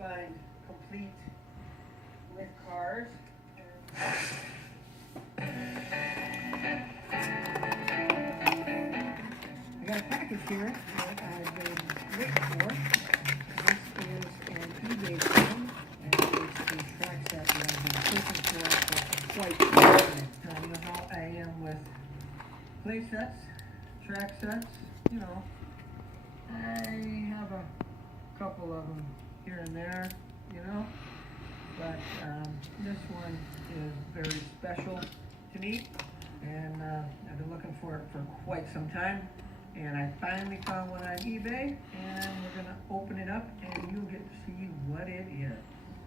find complete lit cars. I got a package here that I've been waiting for. This is an eBay thing, and it's the track set that I've been searching for quite some time. You know how I am with play sets, track sets, you know. I have a couple of them here and there, you know, but this one is very special to me, and I've been looking for it for quite some time, and I finally found one on eBay, and we're gonna open it up and you'll get to see what it is.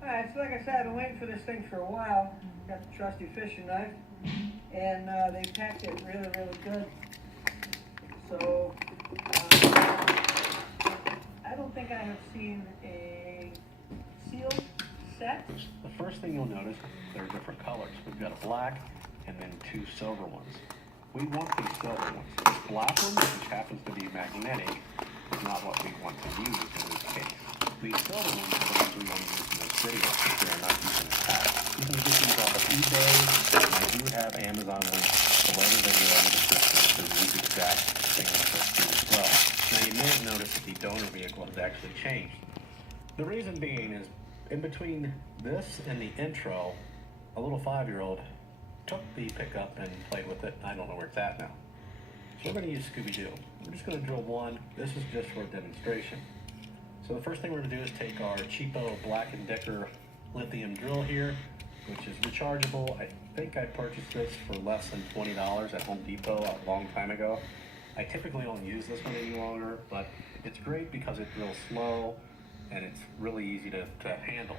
Alright, so like I said, I've been waiting for this thing for a while. Got the trusty fishing knife, and they packed it really, really good. So I don't think I have seen a sealed set. The first thing you'll notice, they're different colors. We've got a black and then two silver ones. We want these silver ones. This black one, which happens to be magnetic, is not what we want to use in this case. These silver ones are the ones we want to use in this video, because they are not using a pack. You can get these off of eBay, and I do have Amazon links below the video in the description for these exact things as well. Now you may have noticed that the donor vehicle has actually changed. The reason being is, in between this and the intro, a little 5-year-old took the pickup and played with it. I don't know where it's at now. So we're going to use Scooby-Doo. We're just going to drill one. This is just for a demonstration. So the first thing we're going to do is take our cheapo Black & Decker lithium drill here, which is rechargeable. I think I purchased this for less than $20 at Home Depot a long time ago. I typically don't use this one any longer, but it's great because it drills slow and it's really easy to handle.